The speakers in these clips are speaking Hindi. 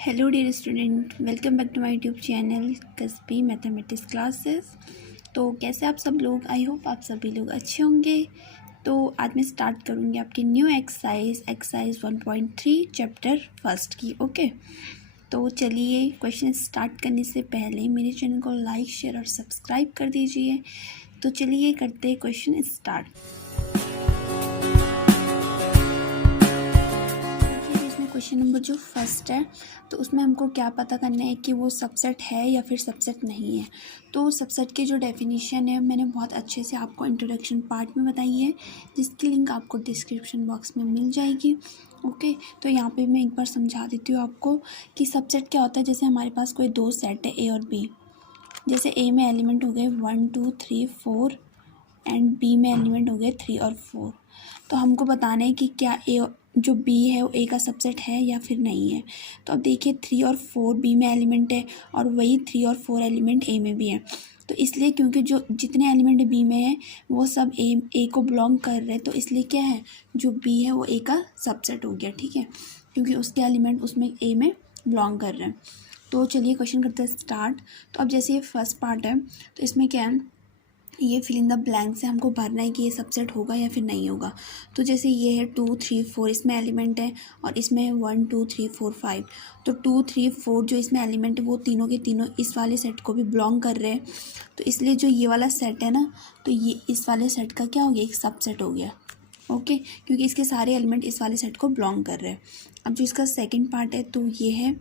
Hello dear student, welcome back to my YouTube channel कसबी मैथमेटिक्स क्लासेस। तो कैसे आप सब लोग? आई होप आप सभी लोग अच्छे होंगे। तो आज मैं स्टार्ट करूँगी आपकी न्यू एक्सरसाइज 1.3 चैप्टर फर्स्ट की। ओके, तो चलिए क्वेश्चन स्टार्ट करने से पहले मेरे चैनल को लाइक, शेयर और सब्सक्राइब कर दीजिए। तो चलिए करते हैं क्वेश्चन स्टार्ट। क्वेश्चन नंबर जो फर्स्ट है, तो उसमें हमको क्या पता करना है कि वो सबसेट है या फिर सबसेट नहीं है। तो सबसेट की जो डेफिनेशन है मैंने बहुत अच्छे से आपको इंट्रोडक्शन पार्ट में बताई है, जिसकी लिंक आपको डिस्क्रिप्शन बॉक्स में मिल जाएगी। ओके, तो यहाँ पे मैं एक बार समझा देती हूँ आपको कि सबसेट क्या होता है। जैसे हमारे पास कोई दो सेट है, ए और बी। जैसे ए में एलिमेंट हो गए 1 2 3 4 एंड बी में एलिमेंट हो गए 3 और 4। तो हमको बताना है कि क्या ए जो बी है वो ए का सबसेट है या फिर नहीं है। तो अब देखिए 3 और 4 बी में एलिमेंट है और वही 3 और 4 एलिमेंट ए में भी है। तो इसलिए क्योंकि जो जितने एलिमेंट बी में है वो सब ए को बिलोंग कर रहे हैं, तो इसलिए क्या है, जो बी है वो ए का सबसेट हो गया। ठीक है, क्योंकि उसके एलिमेंट उसमें ए में बिलोंग कर रहे हैं। तो चलिए क्वेश्चन करते हैं स्टार्ट। तो अब जैसे ये फर्स्ट पार्ट है, तो इसमें क्या है, ये फिल इन द ब्लैंक से हमको भरना है कि ये सबसेट होगा या फिर नहीं होगा। तो जैसे ये है 2 3 4, इसमें एलिमेंट है और इसमें 1 2 3 4 5। तो 2 3 4 जो इसमें एलिमेंट है वो तीनों के तीनों इस वाले सेट को भी बिलोंग कर रहे हैं। तो इसलिए जो ये वाला सेट है ना, तो ये इस वाले सेट का क्या हो गया, एक सबसेट हो गया। ओके, क्योंकि इसके सारे एलिमेंट इस वाले सेट को बिलोंग कर रहे हैं। अब जो इसका सेकेंड पार्ट है, तो ये है,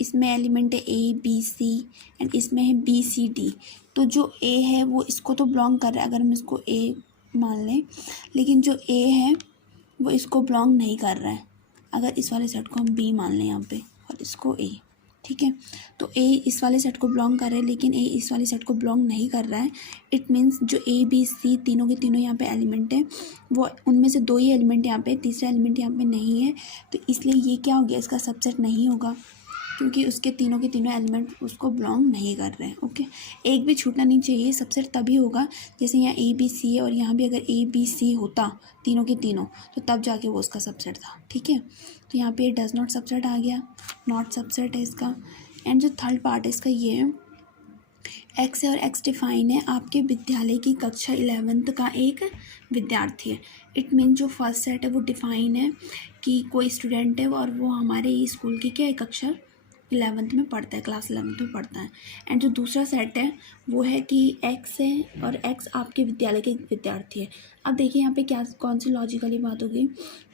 इसमें एलिमेंट है ए बी सी एंड इसमें है बी सी डी। तो जो ए है वो इसको तो बिलोंग कर रहा है, अगर हम इसको ए मान लें, लेकिन जो ए है वो इसको बिलोंग नहीं कर रहा है। अगर इस वाले सेट को हम बी मान लें यहाँ पे और इसको ए, ठीक है, तो ए इस वाले सेट को बिलोंग कर रहे हैं लेकिन ए इस वाले सेट को बिलोंग नहीं कर रहा है। इट मीन्स जो ए बी सी तीनों के तीनों यहाँ पे एलिमेंट है, वो उनमें से दो ही एलिमेंट यहाँ पे, तीसरा एलिमेंट यहाँ पे नहीं है। तो इसलिए ये क्या हो गया, इसका सबसेट नहीं होगा, क्योंकि उसके तीनों के तीनों एलिमेंट उसको बिलोंग नहीं कर रहे हैं। ओके, एक भी छूटना नहीं चाहिए। सबसेट तभी होगा जैसे यहाँ ए बी सी है और यहाँ भी अगर ए बी सी होता तीनों के तीनों, तो तब जाके वो उसका सबसेट था। ठीक है, तो यहाँ पे डज नॉट सबसेट आ गया, नॉट सबसेट है इसका। एंड जो थर्ड पार्ट है इसका ये है, एक्स है और एक्स डिफाइन है आपके विद्यालय की कक्षा 11th का एक विद्यार्थी है। इट मीन जो फर्स्ट सेट है वो डिफाइन है कि कोई स्टूडेंट है और वो हमारे स्कूल की क्या है, कक्षा 11th में पढ़ता है, क्लास 11th में पढ़ता है। एंड जो दूसरा सेट है वो है कि एक्स है और एक्स आपके विद्यालय के विद्यार्थी है। अब देखिए यहाँ पे क्या कौन सी लॉजिकली बात होगी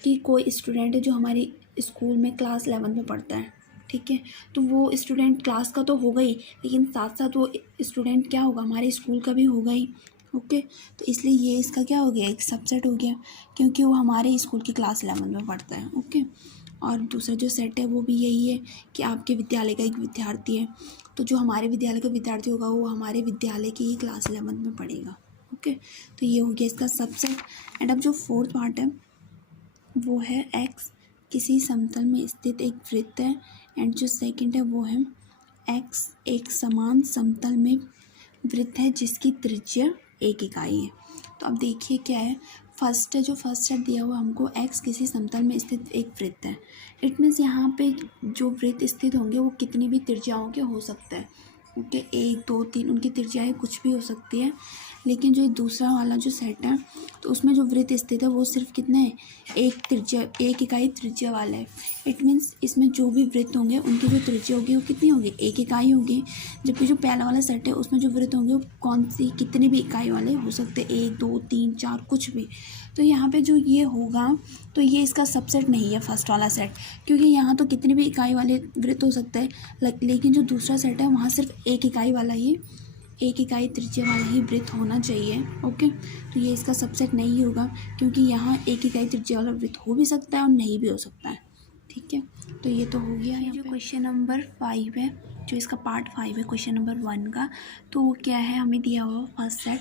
कि कोई स्टूडेंट है जो हमारे स्कूल में क्लास 11th में पढ़ता है। ठीक है, तो वो स्टूडेंट क्लास का तो होगा ही, लेकिन साथ साथ वो स्टूडेंट क्या होगा, हमारे स्कूल का भी होगा ही। ओके, तो इसलिए ये इसका क्या हो गया, एक सबसेट हो गया, क्योंकि वो हमारे स्कूल की क्लास 11 में पढ़ता है। ओके, और दूसरा जो सेट है वो भी यही है कि आपके विद्यालय का एक विद्यार्थी है। तो जो हमारे विद्यालय का विद्यार्थी होगा वो हमारे विद्यालय की ही क्लास 11 में पढ़ेगा। ओके, तो ये हो गया इसका सबसेट। एंड अब जो फोर्थ पार्ट है वो है एक्स किसी समतल में स्थित एक वृत्त है। एंड जो सेकंड है वो है एक्स एक समान समतल में वृत्त है जिसकी त्रिज्या 1 इकाई है। तो अब देखिए क्या है, फर्स्ट है, जो फर्स्ट सेट दिया हुआ हमको, एक्स किसी समतल में स्थित एक वृत्त है। इट मीन्स यहाँ पे जो वृत्त स्थित होंगे वो कितनी भी त्रिज्याओं के हो सकते हैं। ओके, 1 2 3 उनकी त्रिज्याएँ कुछ भी हो सकती है। लेकिन जो दूसरा वाला जो सेट है, तो उसमें जो वृत्त स्थित है वो सिर्फ कितने हैं, एक इकाई त्रिज्या वाला है। इट मीन्स इसमें जो भी वृत्त होंगे उनकी जो त्रिज्या होगी वो कितनी होगी, 1 इकाई होगी। जबकि जो पहला वाला सेट है उसमें जो वृत्त होंगे वो कौन सी कितने भी इकाई वाले हो सकते हैं, 1 2 3 4 कुछ भी। तो यहाँ पे जो ये होगा, तो ये इसका सबसेट नहीं है फर्स्ट वाला सेट, क्योंकि यहाँ तो कितने भी इकाई वाले वृत्त हो सकते हैं, लेकिन जो दूसरा सेट है वहाँ सिर्फ 1 इकाई वाला ही, 1 इकाई त्रिज्या वाला ही वृत्त होना चाहिए। ओके, तो ये इसका सबसेट नहीं होगा, क्योंकि यहाँ 1 इकाई त्रिज्या वाला वृत्त हो भी सकता है और नहीं भी हो सकता है। ठीक है, तो ये तो हो गया। ये जो क्वेश्चन नंबर 5 है, जो इसका पार्ट 5 है क्वेश्चन नंबर 1 का, तो वो क्या है, हमें दिया हुआ फर्स्ट सेट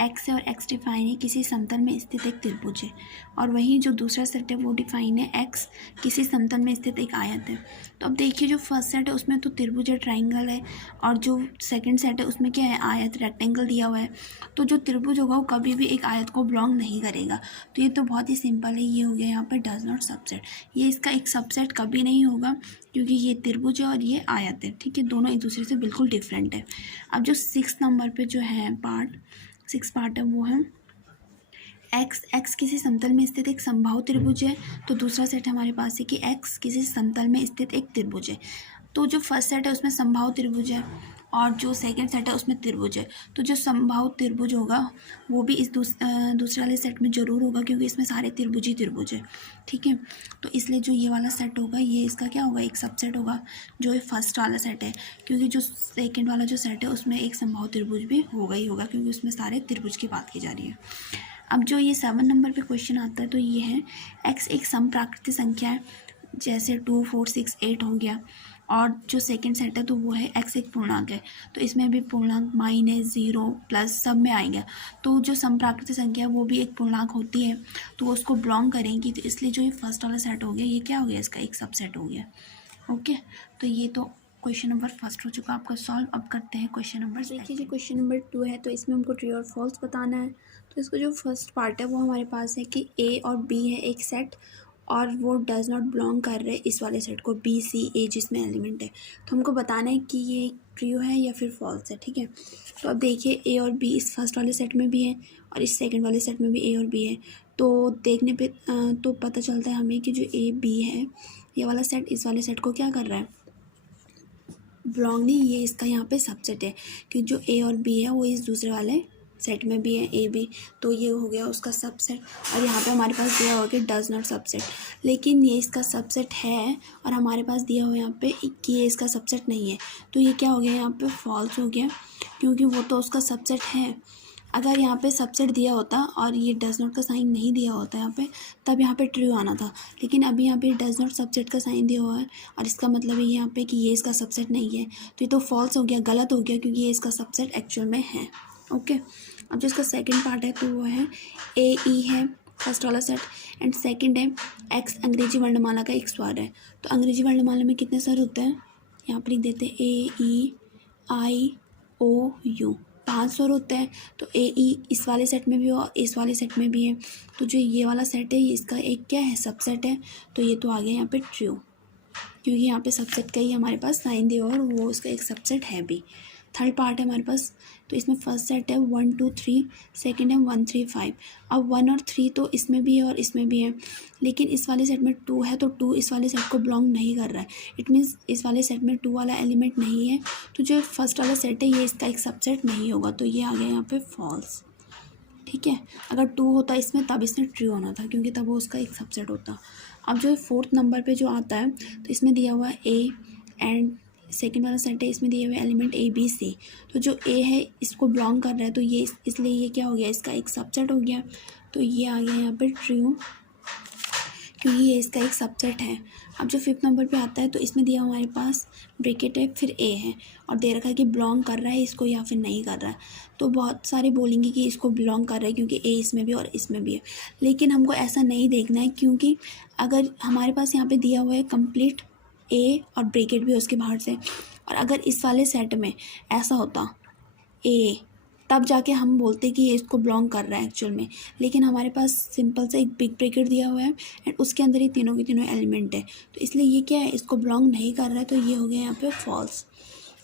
एक्स है और एक्स डिफाइन है किसी समतल में स्थित एक त्रिभुज है, और वहीं जो दूसरा सेट है वो डिफाइन है एक्स किसी समतल में स्थित एक आयत है। तो अब देखिए जो फर्स्ट सेट है उसमें तो त्रिभुज है, ट्राइंगल है, और जो सेकंड सेट है उसमें क्या है, आयत, रेक्टेंगल दिया हुआ है। तो जो त्रिभुज होगा वो कभी भी एक आयत को बिलोंग नहीं करेगा। तो ये तो बहुत ही सिंपल है, ये हो गया यहाँ पर डज नॉट सबसेट। ये इसका एक सबसेट कभी नहीं होगा क्योंकि ये त्रिभुज है और ये आयत है, ठीक है, दोनों एक दूसरे से बिल्कुल डिफरेंट है। अब जो 6 नंबर पे जो है सिक्स पार्ट है वो है एक्स किसी समतल में स्थित एक समबाहु त्रिभुज है। तो दूसरा सेट हमारे पास है कि एक्स किसी समतल में स्थित एक त्रिभुज है। तो जो फर्स्ट सेट है उसमें समबाहु त्रिभुज है और जो सेकंड सेट है उसमें त्रिभुज है। तो जो समबाहु त्रिभुज होगा वो भी इस दूसरे वाले सेट में ज़रूर होगा क्योंकि इसमें सारे त्रिभुज ही त्रिभुज है, ठीक है। तो इसलिए जो ये वाला सेट होगा ये इसका क्या होगा, एक सबसेट होगा जो ये फर्स्ट वाला सेट है, क्योंकि जो सेकंड वाला जो सेट है उसमें एक समबाहु त्रिभुज भी होगा ही होगा क्योंकि उसमें सारे त्रिभुज की बात की जा रही है। अब जो ये 7 नंबर पे क्वेश्चन आता है तो ये है एक्स एक समप्राकृतिक संख्या है, जैसे 2, 4, 6, 8 हो गया, और जो सेकंड सेट है तो वो है एक्स एक पूर्णांक है, तो इसमें भी पूर्णांक, माइनस, 0, प्लस सब में आएंगे। तो जो समप्राकृतिक संख्या है वो भी एक पूर्णांक होती है तो वो उसको बिलोंग करेंगी। तो इसलिए जो ये फर्स्ट वाला सेट हो गया ये क्या हो गया, इसका एक सबसेट हो गया। ओके, तो ये तो क्वेश्चन नंबर फर्स्ट हो चुका आपका सॉल्व। अब करते हैं क्वेश्चन नंबर। देखिए जो क्वेश्चन नंबर 2 है तो इसमें हमको ट्रू और फॉल्स बताना है। तो इसका जो फर्स्ट पार्ट है वो हमारे पास है कि ए और बी है एक सेट और वो डज नॉट बिलोंग कर रहे इस वाले सेट को, बी सी ए जिसमें एलिमेंट है। तो हमको बताना है कि ये ट्रू है या फिर फॉल्स है, ठीक है। तो अब देखिए ए और बी इस फर्स्ट वाले सेट में भी है और इस सेकंड वाले सेट में भी ए और बी है। तो देखने पे तो पता चलता है हमें कि जो ए बी है ये वाला सेट इस वाले सेट को क्या कर रहा है, बिलोंग नहीं, ये इसका यहाँ पे सबसेट है कि जो ए और बी है वो इस दूसरे वाले सेट में भी है ए बी, तो ये हो गया उसका सबसेट। और यहाँ पे हमारे पास दिया हुआ कि डज नॉट सबसेट, लेकिन ये इसका सबसेट है और हमारे पास दिया हुआ यहाँ पे कि ये इसका सबसेट नहीं है। तो ये क्या हो गया, यहाँ पे फॉल्स हो गया क्योंकि वो तो उसका सबसेट है। अगर यहाँ पे सबसेट दिया होता और ये डज नॉट का साइन नहीं दिया होता यहाँ पे, तब यहाँ पे ट्रू आना था, लेकिन अभी यहाँ पे डज नॉट सबसेट का साइन दिया हुआ है और इसका मतलब है यहाँ पे कि ये इसका सबसेट नहीं है। तो ये तो फॉल्स हो गया, गलत हो गया क्योंकि ये इसका सबसेट एक्चुअल में है। ओके, अब जो इसका सेकंड पार्ट है तो वो है ए ई है फर्स्ट वाला सेट एंड सेकंड है एक्स अंग्रेजी वर्णमाला का एक स्वर है। तो अंग्रेजी वर्णमाला में कितने स्वर होते हैं, यहाँ पर लिख देते हैं ए ई आई ओ यू, 5 स्वर होते हैं। तो ए ई इस वाले सेट में भी हो और इस वाले सेट में भी है। तो जो ये वाला सेट है ये इसका एक क्या है, सबसेट है। तो ये तो आ गया यहाँ पे ट्रू क्योंकि यहाँ पे सबसेट का ही हमारे पास साइन दिया और वो इसका एक सबसेट है भी। थर्ड पार्ट है हमारे पास, तो इसमें फर्स्ट सेट है 1 2 3, सेकंड है 1 3 5। अब 1 और 3 तो इसमें भी है और इसमें भी है, लेकिन इस वाले सेट में 2 है तो 2 इस वाले सेट को बिलोंग नहीं कर रहा है। इट मीन्स इस वाले सेट में 2 वाला एलिमेंट नहीं है। तो जो फर्स्ट वाला सेट है ये इसका एक सबसेट नहीं होगा, तो ये आ गया यहाँ पे फॉल्स, ठीक है। अगर 2 होता इसमें तब इसमें ट्रू होना था क्योंकि तब वो उसका एक सबसेट होता। अब जो 4th नंबर पे जो आता है तो इसमें दिया हुआ है ए एंड सेकंड वाला सेट है, इसमें दिए हुए एलिमेंट ए बी सी। तो जो ए है इसको बिलोंग कर रहा है तो ये इसलिए ये क्या हो गया, इसका एक सबसेट हो गया। तो ये आ गया यहाँ पे ट्रू क्योंकि ये इसका एक सबसेट है। अब जो 5th नंबर पे आता है तो इसमें दिया हमारे पास ब्रैकेट है फिर ए है और दे रखा है कि बिलोंग कर रहा है इसको या फिर नहीं कर रहा है। तो बहुत सारे बोलेंगे कि इसको बिलोंग कर रहा है क्योंकि ए इसमें भी और इसमें भी है, लेकिन हमको ऐसा नहीं देखना है क्योंकि अगर हमारे पास यहाँ पे दिया हुआ है कंप्लीट ए और ब्रैकेट भी उसके बाहर से, और अगर इस वाले सेट में ऐसा होता ए तब जाके हम बोलते कि ये इसको बिलोंग कर रहा है एक्चुअल में, लेकिन हमारे पास सिंपल सा एक बिग ब्रैकेट दिया हुआ है एंड उसके अंदर ही तीनों के तीनों एलिमेंट है, तो इसलिए ये क्या है, इसको बिलोंग नहीं कर रहा है। तो ये हो गया यहाँ पे फॉल्स।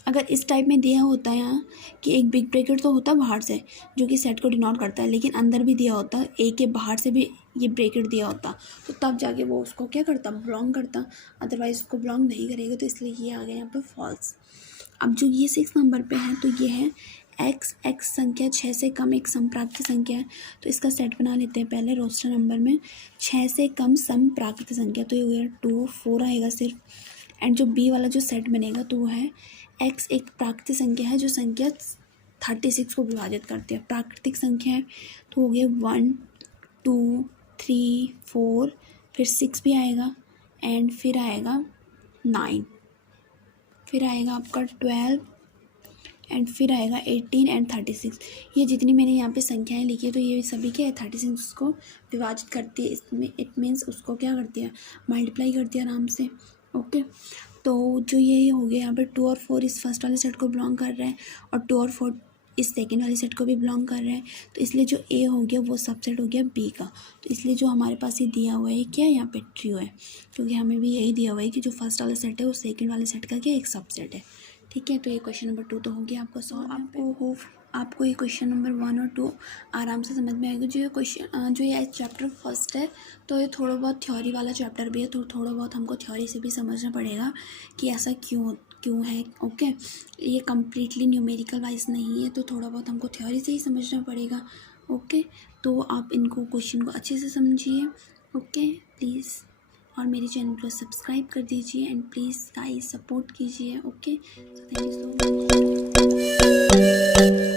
अगर इस टाइप में दिया होता है यहाँ कि एक बिग ब्रैकेट तो होता बाहर से जो कि सेट को डिनोट करता है, लेकिन अंदर भी दिया होता, ए के बाहर से भी ये ब्रैकेट दिया होता, तो तब जाके वो उसको क्या करता, बिलोंग करता, अदरवाइज उसको बिलोंग नहीं करेगा। तो इसलिए ये आ गया यहाँ पे फॉल्स। अब जो ये 6 नंबर पे है तो ये है एक्स संख्या 6 से कम एक समप्राकृतिक संख्या है। तो इसका सेट बना लेते हैं पहले रोस्टर नंबर में, 6 से कम समप्राकृतिक संख्या, तो ये हो गया 2 4 आएगा सिर्फ। एंड जो बी वाला जो सेट बनेगा तो वो है एक्स एक प्राकृतिक संख्या है जो संख्या 36 को विभाजित करती है, प्राकृतिक संख्या है। तो हो गया 1 2 3 4, फिर 6 भी आएगा एंड फिर आएगा 9, फिर आएगा आपका 12 एंड फिर आएगा 18 एंड 36। ये जितनी मैंने यहाँ पे संख्याएं लिखी है तो ये सभी के 36 को विभाजित करती है, इसमें इट मीन्स उसको क्या करती है, मल्टीप्लाई करती है आराम से। ओके, तो जो ये हो गया यहाँ पे 2 और 4 इस फर्स्ट वाले सेट को बिलोंग कर रहे हैं और 2 और 4 इस सेकेंड वाले सेट को भी बिलोंग कर रहे हैं। तो इसलिए जो ए हो गया वो सबसेट हो गया बी का। तो इसलिए जो हमारे पास ये दिया हुआ है क्या, यहाँ पे ट्रू है, क्योंकि हमें भी यही दिया हुआ है कि जो फर्स्ट वाला सेट है वो सेकेंड वाले सेट का क्या एक सबसेट है। ठीक है, तो ये क्वेश्चन नंबर 2 तो हो गया आपका सॉल्व। आपको ये क्वेश्चन नंबर 1 और 2 आराम से समझ में आएगा। जो ये क्वेश्चन जो ये चैप्टर फर्स्ट है तो ये थोड़ा बहुत थ्योरी वाला चैप्टर भी है, तो थोड़ा बहुत हमको थ्योरी से भी समझना पड़ेगा कि ऐसा क्यों है। ओके, ये कम्प्लीटली न्यूमेरिकल वाइज नहीं है, तो थोड़ा बहुत हमको थ्योरी से ही समझना पड़ेगा। ओके, तो आप इनको क्वेश्चन को अच्छे से समझिए। ओके प्लीज़, और मेरे चैनल को सब्सक्राइब कर दीजिए एंड प्लीज़ गाइस सपोर्ट कीजिए। Okay, so thank you so much.